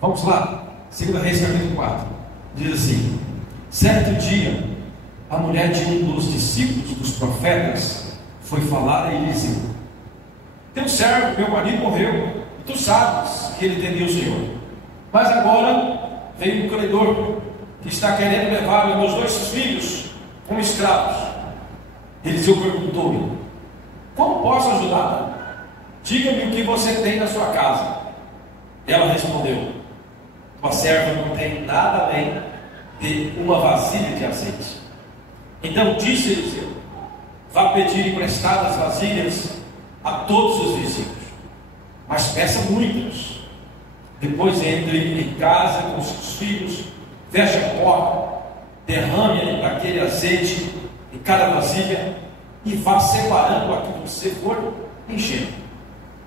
Vamos lá, 2 Reis capítulo 4. Diz assim: certo dia, a mulher de um dos discípulos dos profetas foi falar a Eliseu: teu servo, meu marido, morreu, e tu sabes que ele temia o Senhor. Mas agora veio um credor que está querendo levar meus 2 filhos como escravos. Eliseu perguntou-lhe: como posso ajudá-la? Diga-me o que você tem na sua casa. Ela respondeu: tua serva não tem nada além de uma vasilha de azeite. Então disse Eliseu: vá pedir emprestadas vasilhas a todos os vizinhos, mas peça muitas. Depois entre em casa com seus filhos, feche a porta, derrame aquele azeite em cada vasilha e vá separando a que você for enchendo.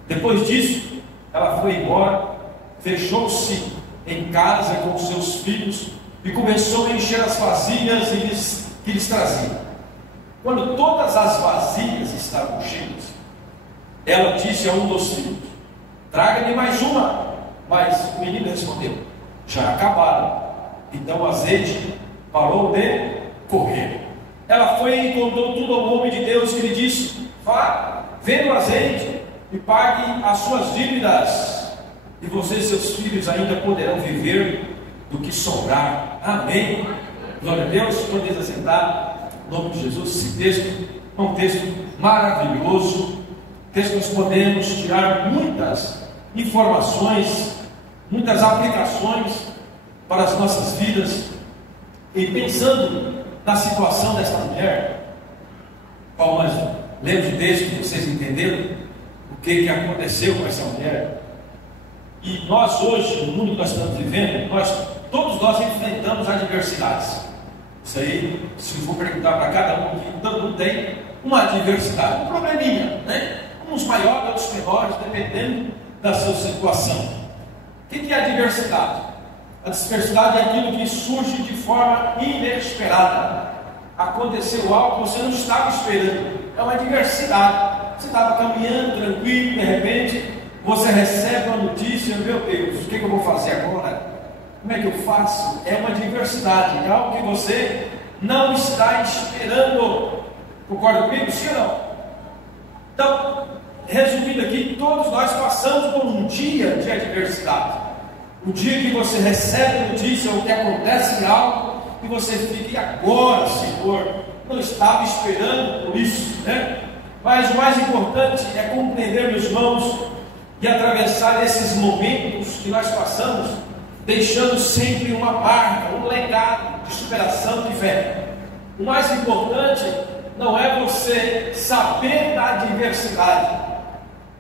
Depois disso, ela foi embora, fechou-se em casa com seus filhos e começou a encher as vasilhas que lhes traziam. Quando todas as vasilhas estavam cheias, ela disse a um dos filhos: traga-me mais uma. Mas o menino respondeu: já acabaram. Então o azeite parou de correr. Ela foi e contou tudo ao homem de Deus, que lhe disse: vá, venda o azeite e pague as suas dívidas, e você e seus filhos ainda poderão viver do que sobrar. Amém. Glória a Deus. Podemos assentar em nome de Jesus. Esse texto é um texto maravilhoso, texto que nós podemos tirar muitas informações, muitas aplicações para as nossas vidas. E pensando na situação desta mulher, qual nós lemos o texto, vocês entenderam o que aconteceu com essa mulher. E nós hoje, no mundo que nós estamos vivendo, todos nós enfrentamos adversidades. Isso aí, se eu for perguntar para cada um aqui, todo mundo tem uma adversidade, um probleminha, né? Uns maiores, outros menores, dependendo da sua situação. O que é a adversidade? A adversidade é aquilo que surge de forma inesperada. Aconteceu algo que você não estava esperando. É uma adversidade. Você estava caminhando tranquilo, de repente você recebe uma notícia: meu Deus, o que eu vou fazer agora? Como é que eu faço? É uma adversidade, é algo que você não está esperando. Concorda comigo? Sim ou não? Então, resumindo aqui, todos nós passamos por um dia de adversidade. Um dia que você recebe a notícia ou que acontece algo e você fica: e agora, Senhor? Não estava esperando por isso, né? Mas o mais importante é compreender, meus irmãos, e atravessar esses momentos que nós passamos, deixando sempre uma marca, um legado de superação, de fé. O mais importante não é você saber da adversidade.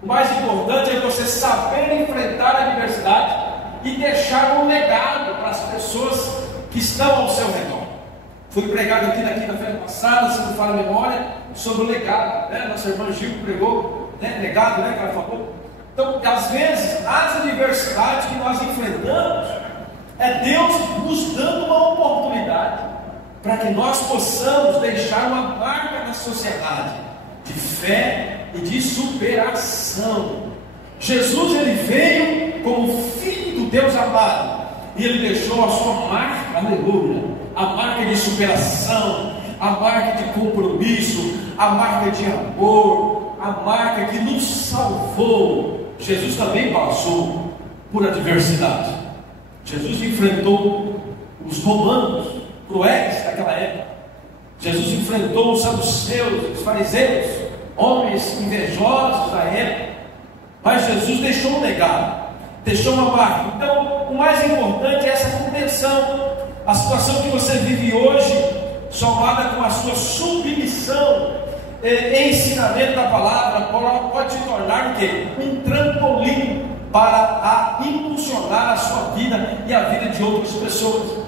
O mais importante é você saber enfrentar a adversidade e deixar um legado para as pessoas que estão ao seu redor. Foi pregado aqui na quinta-feira passada, se não fala a memória, sobre o legado, né? Nossa irmã Gil pregou, né? Legado, né, que ela falou. Então, às vezes, as adversidades que nós enfrentamos é Deus nos dando uma oportunidade para que nós possamos deixar uma marca na sociedade de fé e de superação. Jesus, ele veio como Filho do Deus amado, e ele deixou a sua marca, aleluia, a marca de superação, a marca de compromisso, a marca de amor, a marca que nos salvou. Jesus também passou por adversidade. Jesus enfrentou os romanos cruéis daquela época. Jesus enfrentou os saduceus, os fariseus, homens invejosos da época. Mas Jesus deixou um legado, deixou uma marca. Então, o mais importante é essa compreensão. A situação que você vive hoje, somada com a sua submissão e ensinamento da palavra, pode se tornar o quê? Um trampolim para impulsionar a sua vida e a vida de outras pessoas.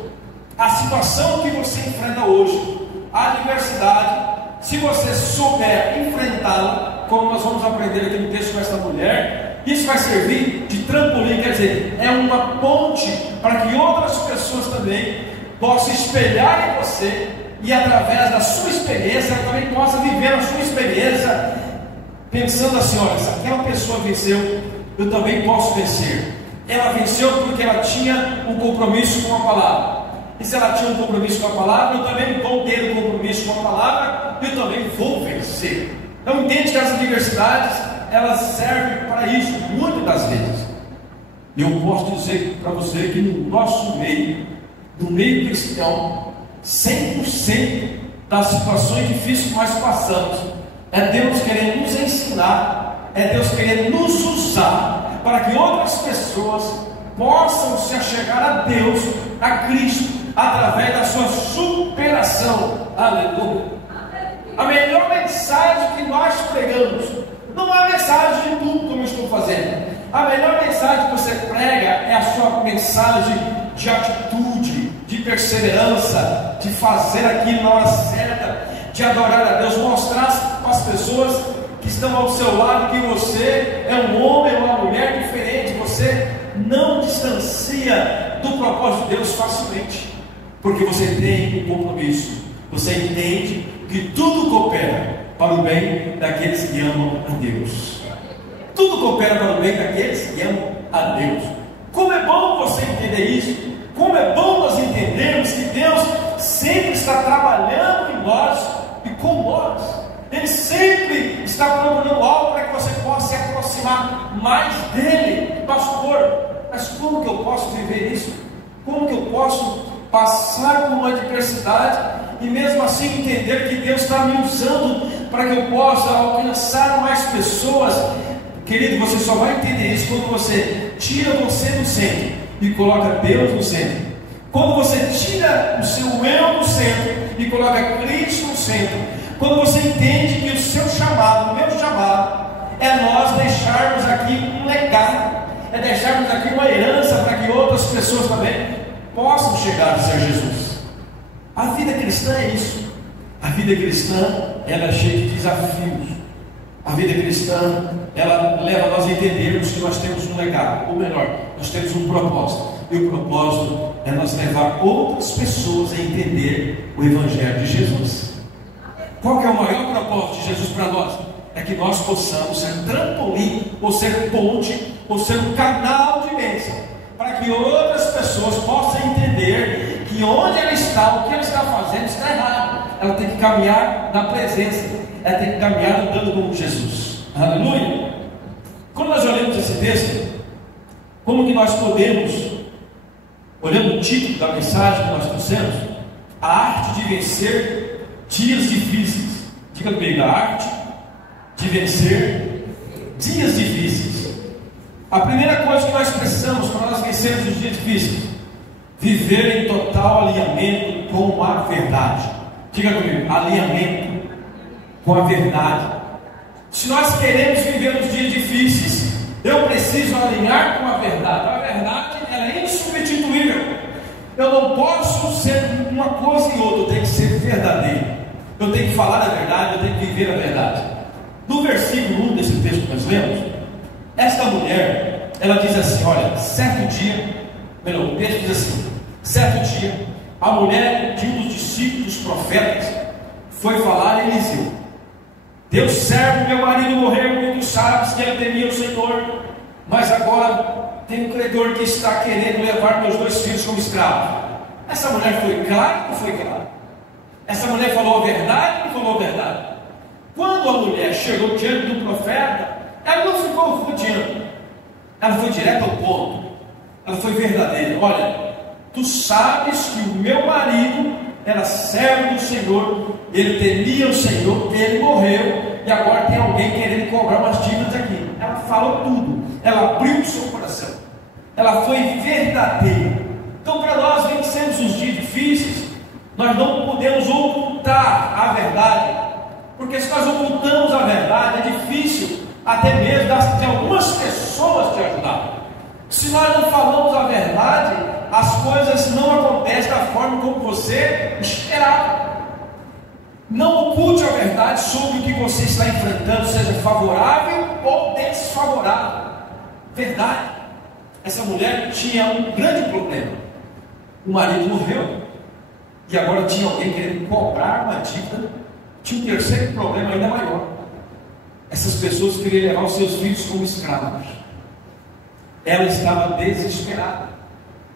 A situação que você enfrenta hoje, a adversidade, se você souber enfrentá-la, como nós vamos aprender aqui no texto com essa mulher, isso vai servir de trampolim, quer dizer, é uma ponte para que outras pessoas também possam espelhar em você, e através da sua experiência, ela também possa viver a sua experiência, pensando assim: olha, se aquela pessoa venceu, eu também posso vencer. Ela venceu porque ela tinha um compromisso com a palavra. E se ela tinha um compromisso com a palavra, eu também vou ter um compromisso com a palavra, eu também vou vencer. Então entende que as adversidades, elas servem para isso, muitas das vezes. E eu posso dizer para você que no nosso meio, no meio cristão, 100% das situações difíceis que nós passamos, é Deus querendo nos ensinar, é Deus querendo nos usar, para que outras pessoas possam se achegar a Deus, a Cristo, através da sua superação. Aleluia. A melhor mensagem que nós pregamos não é a mensagem de tudo como eu estou fazendo. A melhor mensagem que você prega é a sua mensagem de atitude, de perseverança, de fazer aquilo na hora certa, de adorar a Deus, mostrar para as pessoas que estão ao seu lado que você é um homem ou uma mulher diferente. Você não distancia do propósito de Deus facilmente, porque você tem um compromisso. Você entende que tudo coopera para o bem daqueles que amam a Deus. Tudo coopera para o bem daqueles que amam a Deus. Como é bom você entender isso. Como é bom nós entendermos que Deus sempre está trabalhando em nós e com nós. Ele sempre está procurando algo para que você possa se aproximar mais dele. Pastor, mas como que eu posso viver isso? Como que eu posso passar por uma adversidade e mesmo assim entender que Deus está me usando para que eu possa alcançar mais pessoas? Querido, você só vai entender isso quando você tira você do centro e coloca Deus no centro. Quando você tira o seu eu do centro e coloca Cristo no centro. Quando você entende que o seu chamado, o meu chamado, é nós deixarmos aqui um legado, é deixarmos aqui uma herança para que outras pessoas também possam chegar a ser Jesus. A vida cristã é isso. A vida cristã, ela é cheia de desafios. A vida cristã, ela leva nós a entendermos que nós temos um legado, ou melhor, nós temos um propósito. E o propósito é nós levar outras pessoas a entender o Evangelho de Jesus. Qual que é o maior propósito de Jesus para nós? É que nós possamos ser trampolim, ou ser ponte, ou ser um canal de bênção, para que outras pessoas possam entender que onde ela está, o que ela está fazendo está errado. Ela tem que caminhar na presença, ela tem que caminhar andando com Jesus. Aleluia! Quando nós olhamos esse texto, como que nós podemos, olhando o título da mensagem que nós trouxemos, a arte de vencer dias difíceis. Diga comigo, a arte de vencer dias difíceis. A primeira coisa que nós precisamos para nós vencermos os dias difíceis: viver em total alinhamento com a verdade. Diga comigo, alinhamento com a verdade. Se nós queremos viver os dias difíceis, eu preciso alinhar com a verdade. A verdade, ela é insubstituível. Eu não posso ser uma coisa e outra, eu tenho que ser verdadeiro. Eu tenho que falar a verdade, eu tenho que viver a verdade. No versículo 1 desse texto que nós lemos, esta mulher, ela diz assim, olha, certo dia, o texto diz assim, certo dia, a mulher de um dos discípulos dos profetas foi falar a Eliseu: Deus servo, meu marido morreu, e tu sabes que ele temia o Senhor, mas agora tem um credor que está querendo levar meus 2 filhos como escravos. Essa mulher foi clara ou não foi clara? Essa mulher falou a verdade ou não falou a verdade? Quando a mulher chegou diante do profeta, ela não ficou rodeando, ela foi direto ao ponto, ela foi verdadeira. Olha, tu sabes que o meu marido era servo do Senhor, ele temia o Senhor, ele morreu, e agora tem alguém querendo cobrar umas dívidas aqui. Ela falou tudo, ela abriu o seu coração, ela foi verdadeira. Então, para nós vencermos os dias difíceis, nós não podemos ocultar a verdade, porque se nós ocultamos a verdade, é difícil até mesmo de algumas pessoas te ajudar. Se nós não falamos a verdade, as coisas não acontecem da forma como você esperava. Não oculte a verdade sobre o que você está enfrentando, seja favorável ou desfavorável. Verdade. Essa mulher tinha um grande problema. O marido morreu e agora tinha alguém querendo cobrar uma dívida. Tinha um terceiro problema ainda maior. Essas pessoas queriam levar os seus filhos como escravos. ela estava desesperada.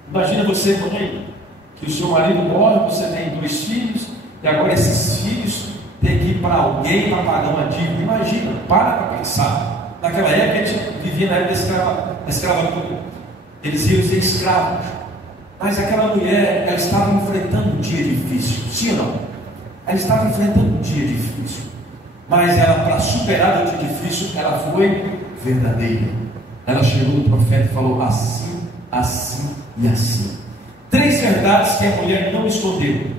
Imagina você, mãe, que o seu marido morre, você tem 2 filhos, e agora esses filhos têm que ir para alguém para pagar uma dívida. Imagina, para pensar. Naquela época a gente vivia na época da escravatura. Eles iam ser escravos. Mas aquela mulher, ela estava enfrentando um dia difícil, sim ou não? Ela estava enfrentando um dia difícil. Mas ela, para superar o dia difícil, ela foi verdadeira. Ela chegou no profeta e falou assim, assim e assim. 3 verdades que a mulher não escondeu.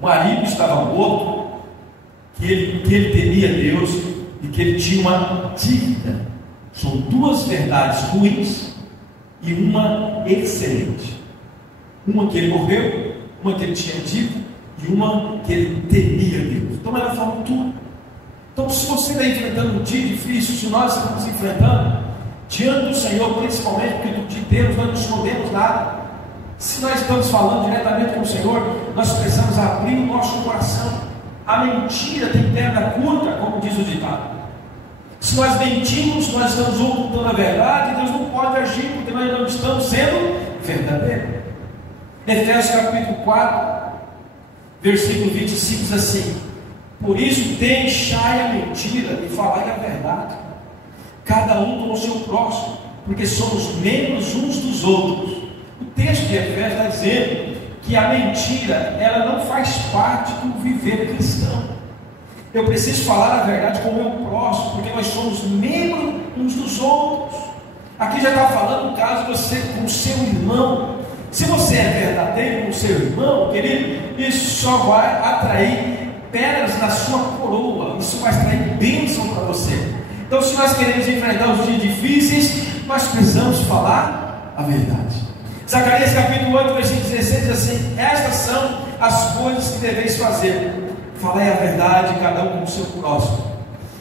O marido estava morto, que ele temia Deus e que ele tinha uma dívida. São 2 verdades ruins e uma excelente. Uma que ele morreu, uma que ele tinha dívida e uma que ele temia Deus. Então ela falou tudo. Então, se você está enfrentando um dia difícil, se nós estamos enfrentando, diante do Senhor, principalmente, porque de Deus nós não escondemos nada. Se nós estamos falando diretamente com o Senhor, nós precisamos abrir o nosso coração. A mentira tem perna curta, como diz o ditado. Se nós mentimos, nós estamos ocultando a verdade, Deus não pode agir, porque nós não estamos sendo verdadeiros. Efésios capítulo 4, versículo 25 diz assim: por isso deixai a mentira e falai a verdade, cada um com o seu próximo, porque somos membros uns dos outros. O texto de Efésios está dizendo que a mentira, ela não faz parte do viver cristão. Eu preciso falar a verdade com o meu próximo, porque nós somos membros uns dos outros. Aqui já está falando no caso de você com o seu irmão. Se você é verdadeiro com o seu irmão, querido, isso só vai atrair pedras na sua coroa, isso vai atrair bênção para você. Então, se nós queremos enfrentar os dias difíceis, nós precisamos falar a verdade. Zacarias capítulo 8, versículo 16 diz assim: estas são as coisas que deveis fazer. Falai a verdade, cada um com o seu próximo.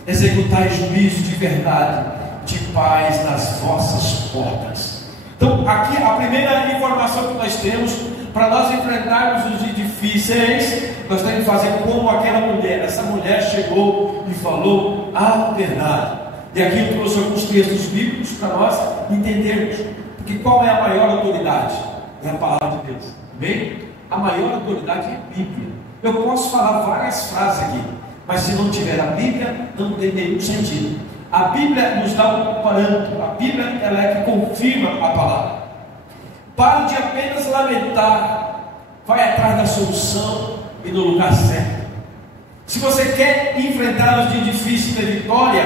Executai juízo de verdade, de paz nas vossas portas. Então, aqui a primeira informação que nós temos para nós enfrentarmos os dias difíceis, nós temos que fazer como aquela mulher. Essa mulher chegou e falou a verdade. E aqui eu trouxe alguns textos bíblicos para nós entendermos. Porque qual é a maior autoridade? É a palavra de Deus. Bem, a maior autoridade é a Bíblia. Eu posso falar várias frases aqui, mas se não tiver a Bíblia, não tem nenhum sentido. A Bíblia nos dá um parâmetro. A Bíblia, ela é que confirma a palavra. Pare de apenas lamentar, vai atrás da solução e no lugar certo. Se você quer enfrentar os dias difíceis e ter vitória,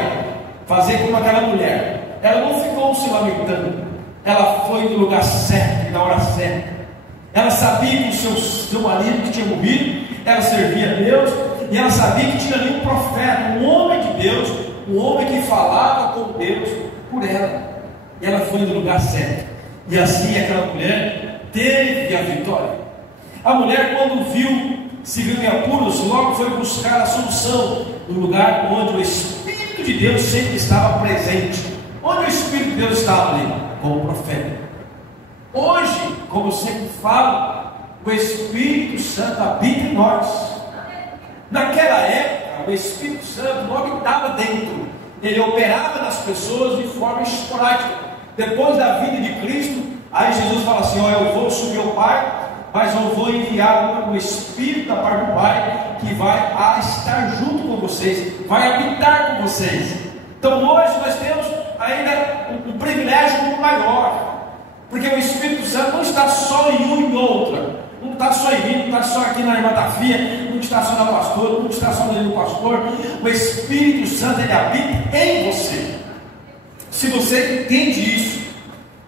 fazer como aquela mulher. Ela não ficou se lamentando, ela foi no lugar certo e na hora certa. Ela sabia que o seu marido que tinha morrido, ela servia a Deus, e ela sabia que tinha ali um profeta, um homem de Deus, um homem que falava com Deus por ela. E ela foi no lugar certo. E assim aquela mulher teve a vitória. A mulher, quando se viu em apuros, logo foi buscar a solução no lugar onde o Espírito de Deus sempre estava presente. Onde o Espírito de Deus estava ali? Com o profeta. Hoje, como eu sempre falo, o Espírito Santo habita em nós. Naquela época, o Espírito Santo não habitava dentro, ele operava nas pessoas de forma esporádica. Depois da vinda de Cristo, aí Jesus fala assim: ó, eu vou subir ao Pai, mas eu vou enviar o Espírito da parte do Pai, que vai estar junto com vocês, vai habitar com vocês. Então hoje nós temos ainda um privilégio muito maior, porque o Espírito Santo não está só em um e em outra, não está só em mim, não está só aqui na irmã Tafia, não está só na pastora, não está só no pastor. O Espírito Santo, ele habita em você. Se você entende isso,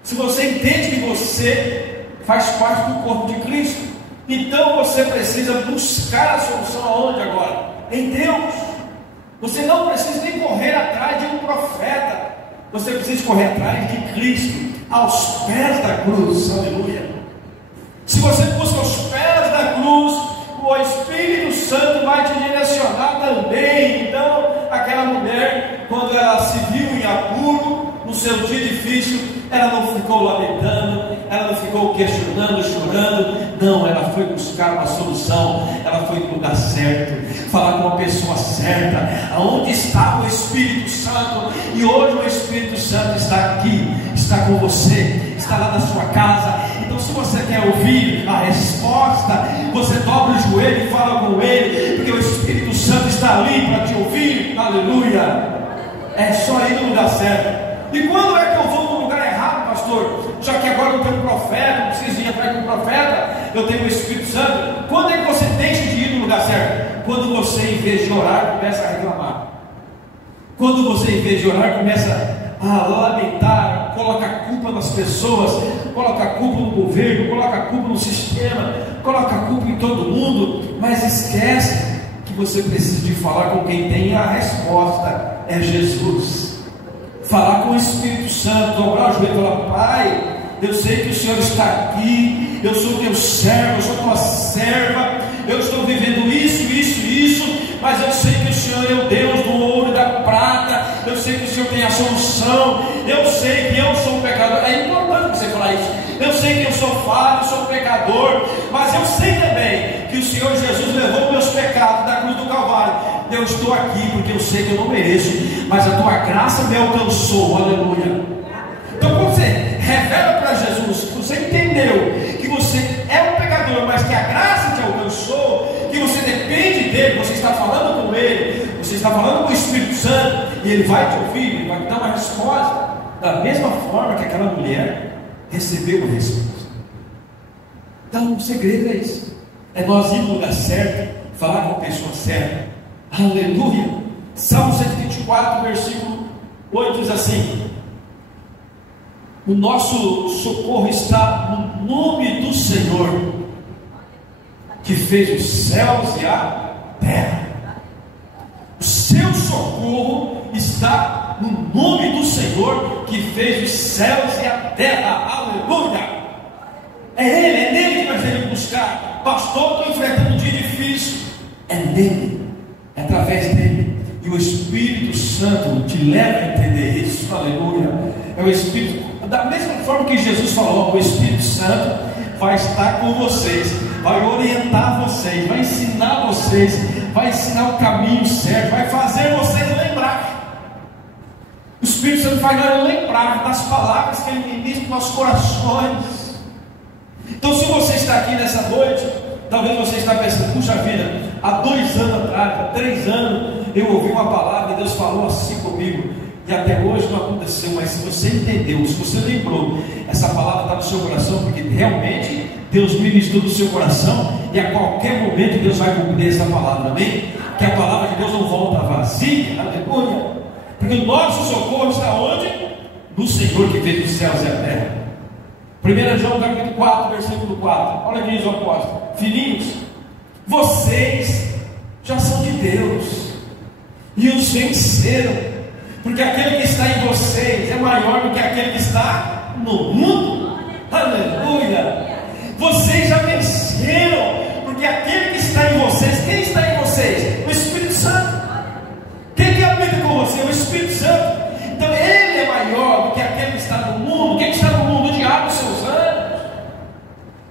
se você entende que você faz parte do corpo de Cristo, então você precisa buscar a solução aonde agora? Em Deus. Você não precisa nem correr atrás de um profeta, você precisa correr atrás de Cristo, aos pés da cruz. Aleluia. Se você busca aos pés da cruz, o Espírito Santo vai te direcionar também. Então, aquela mulher, quando ela se viu em apuro, no seu dia difícil, ela não ficou lamentando, ela não ficou questionando, chorando. Não, ela foi buscar uma solução, ela foi no lugar certo, falar com a pessoa certa, aonde estava o Espírito Santo. E hoje o Espírito Santo está aqui, está com você, está lá na sua casa. Então, se você quer ouvir a resposta, você dobra o joelho e fala com Ele, porque o Espírito Santo está ali para te ouvir. Aleluia! É só ir no lugar certo. E quando é que eu vou no lugar errado, pastor? Já que agora eu tenho um profeta, não preciso ir atrás de um profeta, eu tenho o Espírito Santo. Quando é que você deixa de ir no lugar certo? Quando você, em vez de orar, começa a reclamar. Quando você, em vez de orar, começa a lamentar, coloca a culpa nas pessoas, coloca a culpa no governo, coloca a culpa no sistema, coloca a culpa em todo mundo, mas esquece que você precisa de falar com quem tem a resposta, é Jesus. Falar com o Espírito Santo, dobrar o joelho e falar: Pai, eu sei que o Senhor está aqui, eu sou teu servo, eu sou tua serva, eu estou vivendo isso, mas eu sei que o Senhor é o Deus do ouro e da prata, eu sei que o Senhor tem a solução, eu sei que eu sou um pecador. É importante você falar isso. Eu sei que eu sou falho, sou pecador, mas eu sei também que o Senhor Jesus levou meus pecados da cruz do Calvário. Eu estou aqui porque eu sei que eu não mereço, mas a tua graça me alcançou. Aleluia. Então, quando você revela para Jesus, você entendeu que você é um pecador, mas que a graça te alcançou, que você depende dele, você está falando com ele, você está falando com o Espírito Santo, e ele vai te ouvir, ele vai te dar uma resposta, da mesma forma que aquela mulher recebeu uma resposta. Então, o segredo é isso, é nós ir no lugar certo, falar com a pessoa certa. Aleluia. Salmo 124, versículo 8 diz assim: o nosso socorro está no nome do Senhor, que fez os céus e a terra. O seu socorro está no nome do Senhor, que fez os céus e a terra. Aleluia. É Ele, é nele que nós devemos buscar. Pastor, estou enfrentando um dia difícil. É nele, é através dele. E o Espírito Santo te leva a entender isso. Aleluia. É o Espírito. Da mesma forma que Jesus falou, o Espírito Santo vai estar com vocês, vai orientar vocês, vai ensinar vocês, vai ensinar o caminho certo, vai fazer vocês lembrar. O Espírito Santo vai nos lembrar das palavras que Ele ministra nos nossos corações. Então, se você está aqui nessa noite, talvez você está pensando: puxa vida, há 2 anos atrás, há 3 anos, eu ouvi uma palavra e Deus falou assim comigo, e até hoje não aconteceu. Mas se você entendeu, se você lembrou, essa palavra está no seu coração, porque realmente Deus ministrou no seu coração, e a qualquer momento Deus vai cumprir essa palavra, amém? Que a palavra de Deus não volta vazia, aleluia, porque o nosso socorro está onde? No Senhor que fez os céus e a terra. 1 João capítulo 4, versículo 4, olha o que diz o apóstolo: filhinhos, vocês já são de Deus, e os venceram, porque aquele que está em vocês é maior do que aquele que está no mundo. Aleluia. Vocês já venceram, porque aquele que está em vocês, quem está em vocês? O Espírito Santo. Quem que habita com você? O Espírito Santo. Então ele é maior do que aquele que está no mundo. Quem está no mundo? O diabo e seus anjos.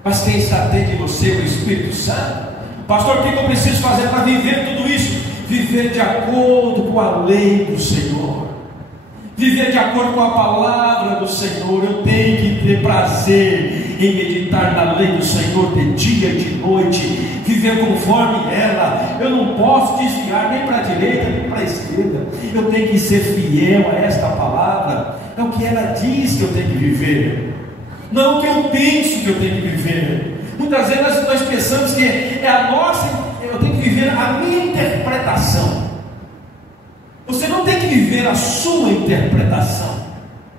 Mas quem está dentro de você? O Espírito Santo. Pastor, o que eu preciso fazer para viver tudo isso? Viver de acordo com a lei do Senhor, viver de acordo com a palavra do Senhor. Eu tenho que ter prazer em meditar na lei do Senhor de dia e de noite, viver conforme ela. Eu não posso desviar nem para a direita nem para a esquerda. Eu tenho que ser fiel a esta palavra. É o que ela diz que eu tenho que viver, não o que eu penso que eu tenho que viver. Muitas vezes nós pensamos que é a nossa, eu tenho que viver a minha interpretação. Você não tem que viver a sua interpretação,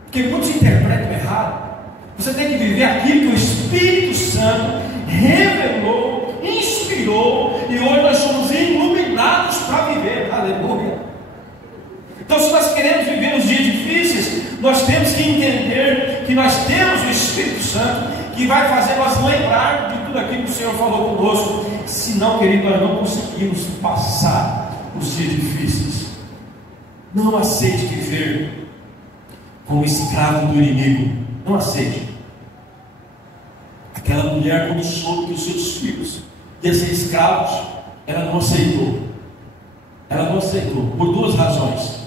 porque muitos interpretam errado. Você tem que viver aquilo que o Espírito Santo revelou, inspirou, e hoje nós somos iluminados para viver. Aleluia. Então, se nós queremos viver os dias difíceis, nós temos que entender que nós temos o Espírito Santo, que vai fazer nós lembrar de tudo aquilo que o Senhor falou conosco. Senão, querido, nós não conseguimos passar os dias difíceis. Não aceite viver como escravo do inimigo. Não aceite. Aquela mulher, quando soube que os seus filhos iam ser escravos, ela não aceitou. Ela não aceitou por 2 razões.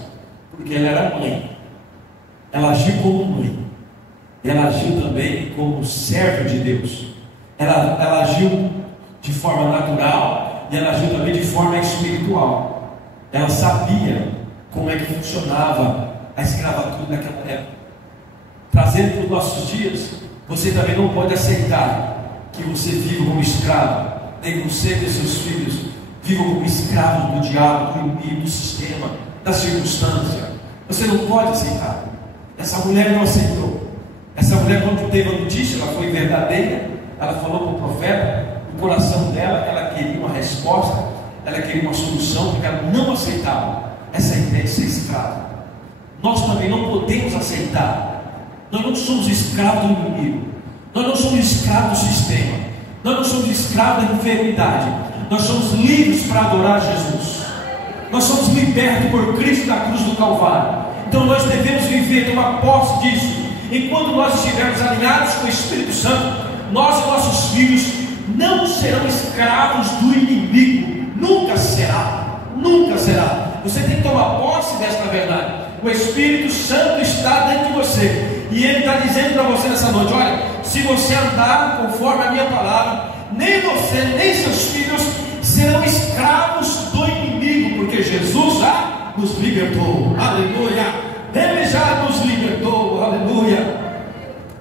Porque ela era mãe, ela agiu como mãe, ela agiu também como servo de Deus. Ela agiu de forma natural e ela agiu também de forma espiritual. Ela sabia como é que funcionava a escravatura naquela época. Trazendo para os nossos dias, você também não pode aceitar que você viva como escravo, nem você nem seus filhos vivam como escravos do diabo, do inimigo, do sistema, da circunstância. Você não pode aceitar. Essa mulher não aceitou. Essa mulher, quando teve a notícia, ela foi verdadeira. Ela falou para o profeta, no coração dela, ela queria uma resposta, ela queria uma solução, porque ela não aceitava essa ideia de ser escravo. Nós também não podemos aceitar. Nós não somos escravos do inimigo, nós não somos escravos do sistema, nós não somos escravos da enfermidade. Nós somos livres para adorar Jesus. Nós somos libertos por Cristo da cruz do Calvário. Então nós devemos viver, tomar posse disso. Enquanto nós estivermos alinhados com o Espírito Santo, nós e nossos filhos não serão escravos do inimigo. Nunca será. Nunca será. Você tem que tomar posse desta verdade. O Espírito Santo está dentro de você, e Ele está dizendo para você nessa noite: olha, se você andar conforme a minha palavra, nem você, nem seus filhos serão escravos do inimigo, porque Jesus já nos libertou. Aleluia! Ele já nos libertou. Aleluia!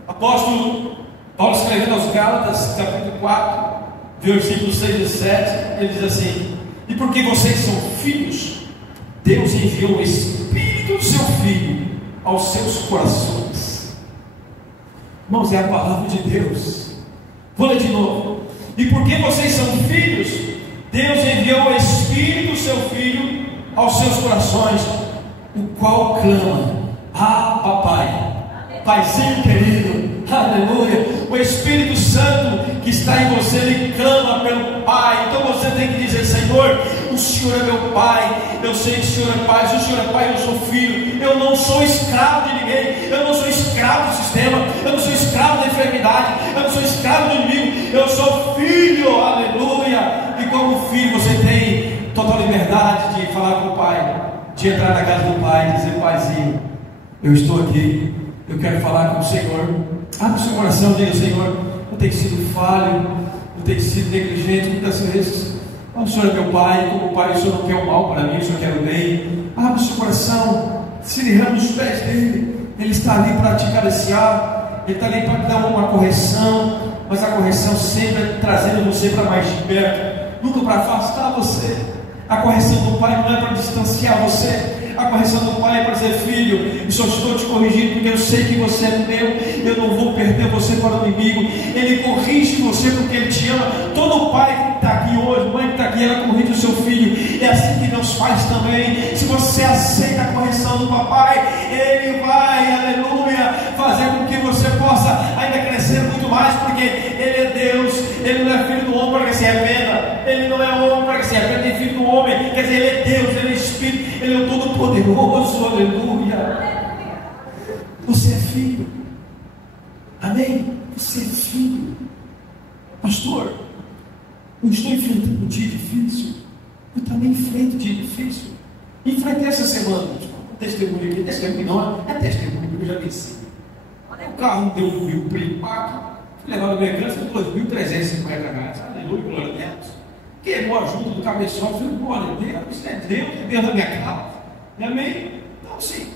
Apóstolo Paulo, escrevendo aos Gálatas, capítulo 4, versículos 6 e 7, ele diz assim: e porque vocês são filhos, Deus enviou o Espírito do seu Filho aos seus corações. Irmãos, é a palavra de Deus. Vou ler de novo. E porque vocês são filhos, Deus enviou o Espírito do seu Filho aos seus corações, o qual clama: ah, papai, paizinho querido. Aleluia. O Espírito Santo que está em você, ele clama pelo Pai. Então você tem que dizer: Senhor, o Senhor é meu Pai. Eu sei que o Senhor é Pai. Se o Senhor é Pai, eu sou filho. Eu não sou escravo de ninguém. Eu não sou escravo do sistema. Eu não sou escravo da enfermidade. Eu não sou escravo do inimigo. Eu sou filho. Aleluia. E como filho, você tem total liberdade de falar com o Pai, de entrar na casa do Pai e dizer: Paizinho, eu estou aqui. Eu quero falar com o Senhor. Abre o seu coração, diga: Senhor, eu tenho sido falho, eu tenho sido negligente muitas vezes. O Senhor é meu Pai, como Pai, o Senhor não quer o mal para mim, o Senhor quer o bem. Abre o seu coração, se derrama nos pés dele. Ele está ali para te acariciar, ele está ali para te dar uma correção, mas a correção sempre trazendo você para mais de perto, nunca para afastar você. A correção do Pai não é para distanciar você. A correção do Pai é para dizer: filho, eu só estou te corrigindo porque eu sei que você é meu, eu não vou perder você para o inimigo. Ele corrige você porque Ele te ama. Todo pai que está aqui hoje, mãe que está aqui, ela corrige o seu filho. É assim que Deus faz também. Se você aceita a correção do papai, Ele vai, aleluia, fazer com que você possa ainda crescer muito mais, porque Ele é Deus. Ele não é filho do homem para que se arrependa. Ele não é homem para que se arrependa. Ele é filho do homem, quer dizer, Ele é Deus, Ele é Espírito, Ele é o Todo-Poderoso. Aleluia. Você é filho. Amém? Você é filho. Pastor, eu estou enfrentando um dia difícil. Eu também enfrento um dia difícil. Enfrentei essa semana. Testemunho aqui, testemunho não, é testemunho que eu já venci. O carro deu um impacto, fui levado ao mecânico, R$2.350. Aleluia, glória a Deus. Queimou a junta do cabeçote, falei: glória a Deus, isso é Deus da minha casa. Amém? Então, sim,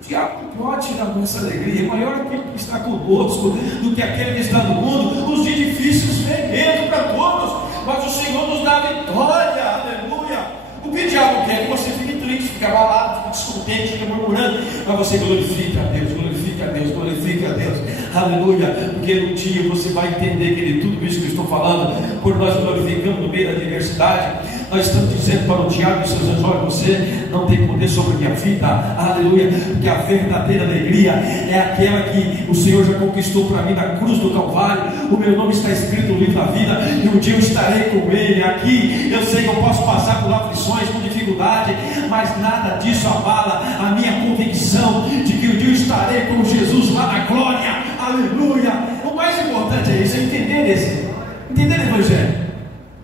o diabo não pode tirar nossa alegria. Maior aquele que está conosco do que aquele que está no mundo. Os dias difíceis vêm mesmo para todos, mas o Senhor nos dá a vitória. Aleluia. O que o diabo quer? Que você fique triste, fique abalado, fique descontente, fique murmurando, mas você glorifica a Deus, glorifica a Deus, glorifica a Deus. Aleluia. Porque no dia você vai entender, querido, tudo isso que eu estou falando, por nós glorificamos no meio da adversidade. Nós estamos dizendo para o diabo e seus anjos: olha, você não tem poder sobre a minha vida. Aleluia. Porque a verdadeira alegria é aquela que o Senhor já conquistou para mim na cruz do Calvário. O meu nome está escrito no livro da vida, e um dia eu estarei com Ele. Aqui eu sei que eu posso passar por aflições, por dificuldade, mas nada disso abala a minha convicção de que um dia eu estarei com Jesus lá na glória. Aleluia. O mais importante é isso, é entender o Evangelho.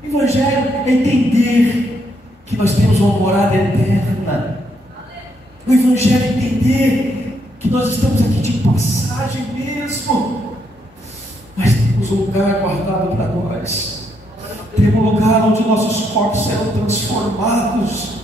O Evangelho é entender que nós temos uma morada eterna. O Evangelho é entender que nós estamos aqui de passagem mesmo, mas temos um lugar guardado para nós. Temos um lugar onde nossos corpos serão transformados.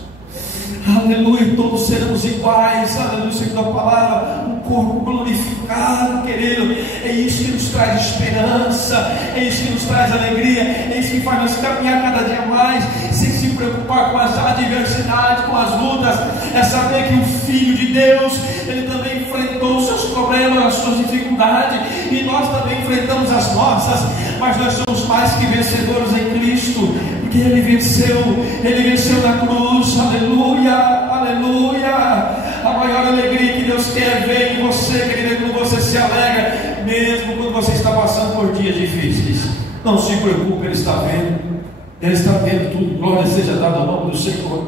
Aleluia, todos seremos iguais. Aleluia, segundo a palavra, um corpo glorificado, querido. É isso que nos traz esperança, é isso que nos traz alegria, é isso que faz nós caminhar cada dia mais, sem se preocupar com as adversidades, com as lutas. É saber que o Filho de Deus, ele também enfrentou os seus problemas, as suas dificuldades, e nós também enfrentamos as nossas, mas nós somos mais que vencedores em Cristo, porque ele venceu na cruz. Aleluia, aleluia. A maior alegria que Deus quer ver em você, querido, quando você se alegra, mesmo quando você está passando por dias difíceis. Não se preocupe, Ele está vendo tudo. Glória seja dada ao nome do Senhor.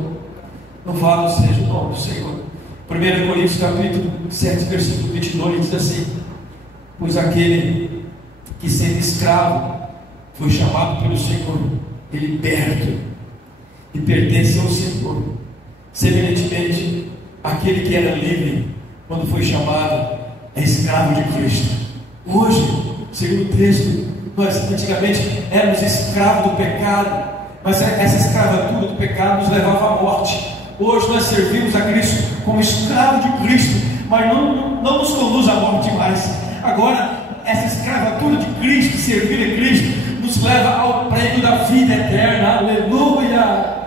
Louvado seja o nome do Senhor. 1 Coríntios capítulo 7, versículo 22 diz assim: pois aquele que sendo escravo foi chamado pelo Senhor, ele liberto e pertence ao Senhor. Semelhantemente, aquele que era livre, quando foi chamado, é escravo de Cristo. Hoje, segundo o texto, nós antigamente éramos escravos do pecado, mas essa escravatura do pecado nos levava à morte. Hoje nós servimos a Cristo como escravo de Cristo, mas não nos conduz à morte mais. Agora, essa escravatura de Cristo, servir a Cristo, nos leva ao prêmio da vida eterna. Aleluia!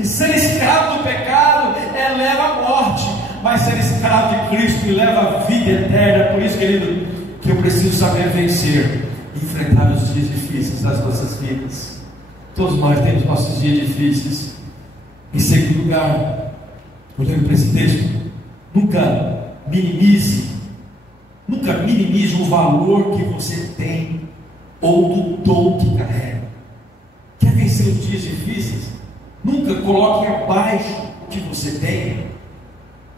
E ser escravo do pecado leva à morte, mas ser escravo de Cristo me leva à vida eterna. Por isso, querido, que eu preciso saber vencer, enfrentar os dias difíceis das nossas vidas. Todos nós temos nossos dias difíceis. Em segundo lugar, olhando para esse texto, nunca minimize o valor que você tem ou do dom que carrega. Quer vencer os dias difíceis? Nunca coloque abaixo o que você tem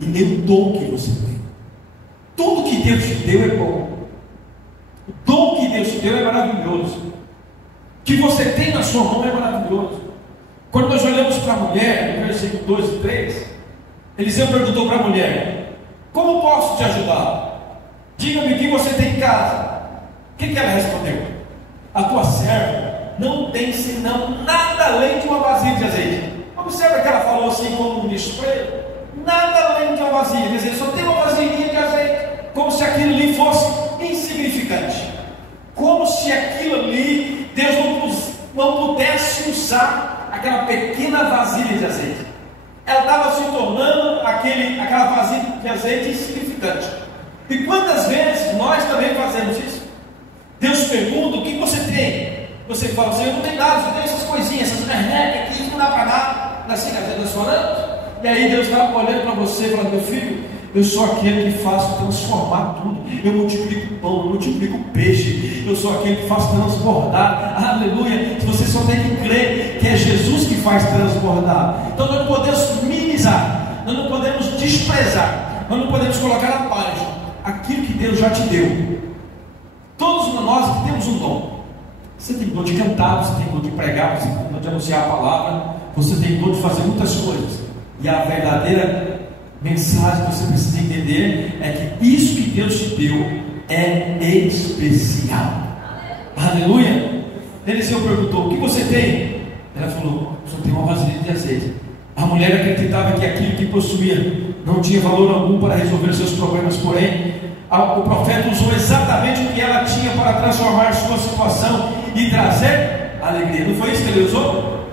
e nem o dom que você tem. Tudo que Deus te deu é bom. O dom que Deus te deu é maravilhoso. O que você tem na sua mão é maravilhoso. Quando nós olhamos para a mulher, no versículo 2 e 3, Eliseu perguntou para a mulher: como posso te ajudar? Diga-me o que você tem em casa. O que ela respondeu? A tua serva não tem senão nada além de uma vasilha de azeite. Observa que ela falou assim como um desprezo: nada além de uma vasilha, quer dizer, só tem uma vasilhinha de azeite, como se aquilo ali fosse insignificante, como se aquilo ali Deus não pudesse usar aquela pequena vasilha de azeite. Ela estava se tornando aquela vasilha de azeite insignificante. E quantas vezes nós também fazemos isso? Deus pergunta: o que você tem? Você fala assim: eu não tenho nada, só tenho essas coisinhas, essas mernecas aqui, isso não dá para nada. Assim, nós falamos. E aí Deus está olhando para você e falando: meu filho, eu sou aquele que faço transformar tudo. Eu multiplico pão, eu multiplico peixe. Eu sou aquele que faz transbordar. Aleluia. Se você só tem que crer que é Jesus que faz transbordar. Então nós não podemos minimizar, nós não podemos desprezar, nós não podemos colocar abaixo aquilo que Deus já te deu. Todos nós temos um dom. Você tem dom de cantar, você tem dom de pregar, você tem dom de anunciar a palavra, você tem dom de fazer muitas coisas. E a verdadeira mensagem que você precisa entender é que isso que Deus te deu é especial. Aleluia. Eliseu perguntou: o que você tem? Ela falou: só tem uma vasilha de azeite. A mulher acreditava que aquilo que possuía não tinha valor algum para resolver seus problemas, porém o profeta usou exatamente o que ela tinha para transformar sua situação e trazer alegria. Não foi isso que ele usou?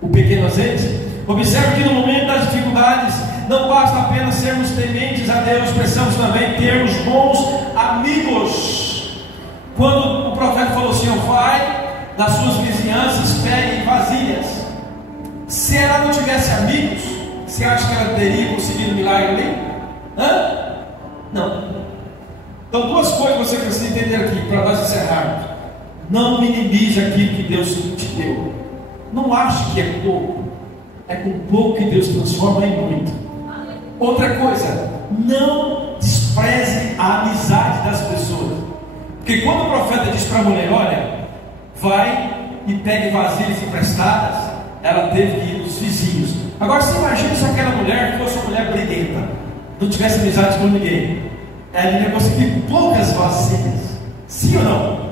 O pequeno azeite. Observe que no momento das dificuldades não basta apenas sermos tementes a Deus, precisamos também termos bons amigos. Quando o profeta falou assim: vai nas suas vizinhanças, pegue vasilhas. Se ela não tivesse amigos, você acha que ela teria conseguido um milagre ali? Não. Então, duas coisas você precisa entender aqui para nós encerrarmos. Não minimize aquilo que Deus te deu. Não ache que é pouco. É com pouco que Deus transforma em muito. Outra coisa, não despreze a amizade das pessoas. Porque quando o profeta diz para a mulher: olha, vai e pegue vasilhas emprestadas, ela teve que ir nos vizinhos. Agora você imagina se aquela mulher fosse uma mulher briguenta, não tivesse amizade com ninguém. ela ia conseguir poucas vasilhas. Sim ou não?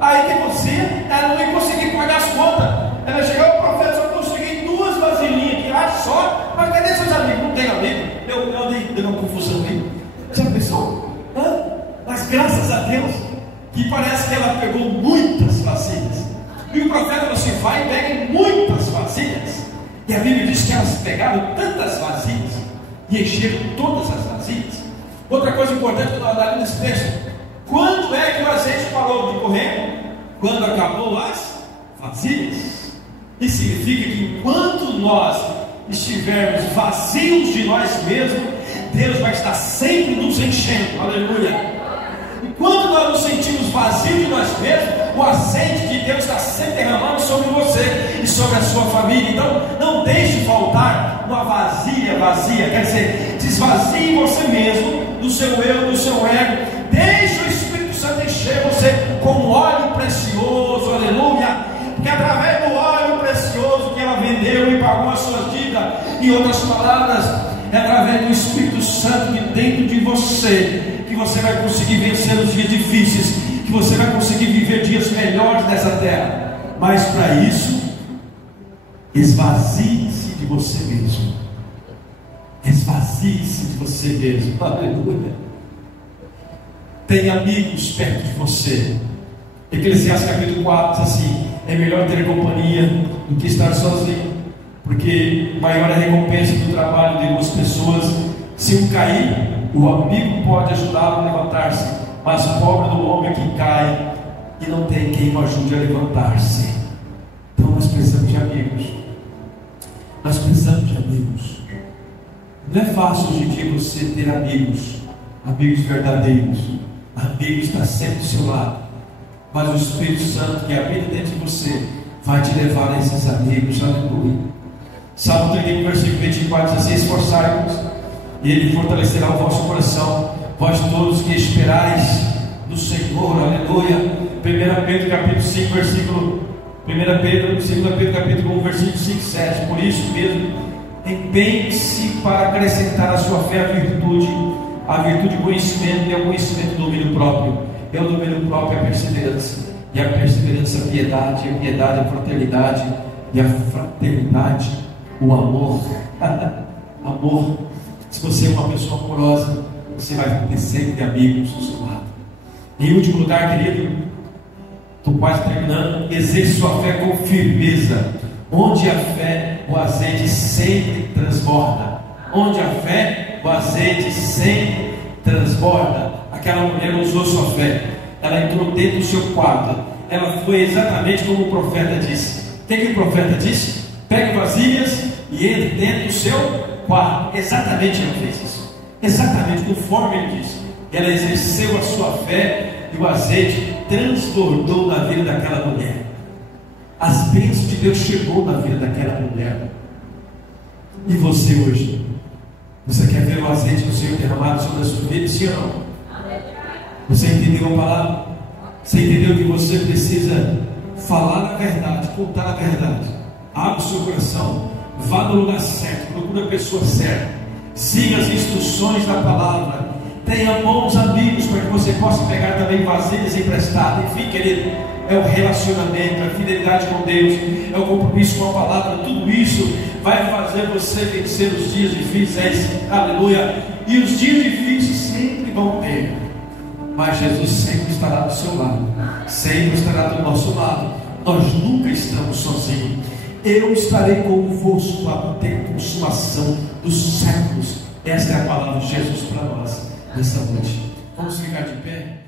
Aí que você, ela não ia conseguir pagar as contas. Ela chegou ao profeta, só consegui 2 vasilhinhas aqui, acho só. Mas cadê seus amigos? Não tem amigo. Eu andei dando uma confusão aí. Já pensou? Mas graças a Deus, que parece que ela pegou muitas vasilhas. E o profeta falou assim: vai e pegue muitas vasilhas. E a Bíblia diz que elas pegaram tantas vasilhas e encheram todas as vasilhas. Outra coisa importante que nós damos nesse texto: quando é que o azeite parou de correr? Quando acabou as vasilhas. Isso significa que enquanto nós estivermos vazios de nós mesmos, Deus vai estar sempre nos enchendo. Aleluia. Enquanto nós nos sentimos vazios de nós mesmos, o azeite de Deus está sempre derramando sobre você e sobre a sua família. Então não deixe faltar uma vasilha vazia. Quer dizer, desvazie você mesmo do seu eu, do seu ego. Deixe o Espírito Santo encher você com um óleo precioso. Aleluia. Porque através do óleo precioso que ela vendeu e pagou as suas dívidas, em outras palavras, é através do Espírito Santo que dentro de você que você vai conseguir vencer os dias difíceis, que você vai conseguir viver dias melhores nessa terra. Mas para isso, esvazie-se de você mesmo. Esvazie-se de você mesmo. Aleluia. Tenha amigos perto de você. Eclesiastes capítulo 4 diz assim: é melhor ter companhia do que estar sozinho, porque maior é a recompensa do trabalho de 2 pessoas. Se um cair, o amigo pode ajudá-lo a levantar-se, mas o pobre do homem que cai e não tem quem o ajude a levantar-se. Então nós precisamos de amigos. Nós precisamos de amigos. Não é fácil hoje em dia você ter amigos, amigos verdadeiros. Amigos está sempre do seu lado, mas o Espírito Santo que habita dentro de você vai te levar a esses amigos. Aleluia. Salmo 31, versículo 24 diz assim: esforçai-vos e Ele fortalecerá o vosso coração, vós todos que esperais no Senhor. Aleluia. 1 Pedro capítulo 5, versículo 2 Pedro capítulo 1, versículo 5 e 7. Por isso mesmo, empenhe-se para acrescentar à sua fé a virtude conhecimento, e ao conhecimento o domínio próprio, e ao domínio próprio a perseverança, e a perseverança a piedade, e a piedade a fraternidade, e a fraternidade o amor. Amor. Se você é uma pessoa amorosa, você vai ter sempre amigos do seu lado. Em último lugar, querido, estou quase terminando. Exerça sua fé com firmeza. Onde a fé, o azeite sempre transborda. Onde a fé, o azeite sempre transborda. Aquela mulher usou sua fé. Ela entrou dentro do seu quarto. Ela foi exatamente como o profeta disse. O que o profeta disse? Pegue vasilhas e entre dentro do seu quarto. Exatamente ela fez isso. Exatamente conforme ele disse. Ela exerceu a sua fé e o azeite transbordou na vida daquela mulher. As bênçãos de Deus chegou na vida daquela mulher. E você hoje? Você quer ver o azeite do Senhor derramado sobre a sua vida? Sim ou não? Você entendeu a palavra? Você entendeu que você precisa falar a verdade, contar a verdade? Abre o seu coração, vá no lugar certo, procure a pessoa certa, siga as instruções da palavra, tenha bons amigos para que você possa pegar também vasilhas emprestadas. Enfim, querido, é o relacionamento, a fidelidade com Deus, é o compromisso com a palavra. Tudo isso vai fazer você vencer os dias difíceis. Aleluia. E os dias difíceis sempre vão ter, mas Jesus sempre estará do seu lado, sempre estará do nosso lado. Nós nunca estamos sozinhos. Eu estarei convosco até a consumação dos séculos. Esta é a palavra de Jesus para nós nesta noite. Vamos ficar de pé.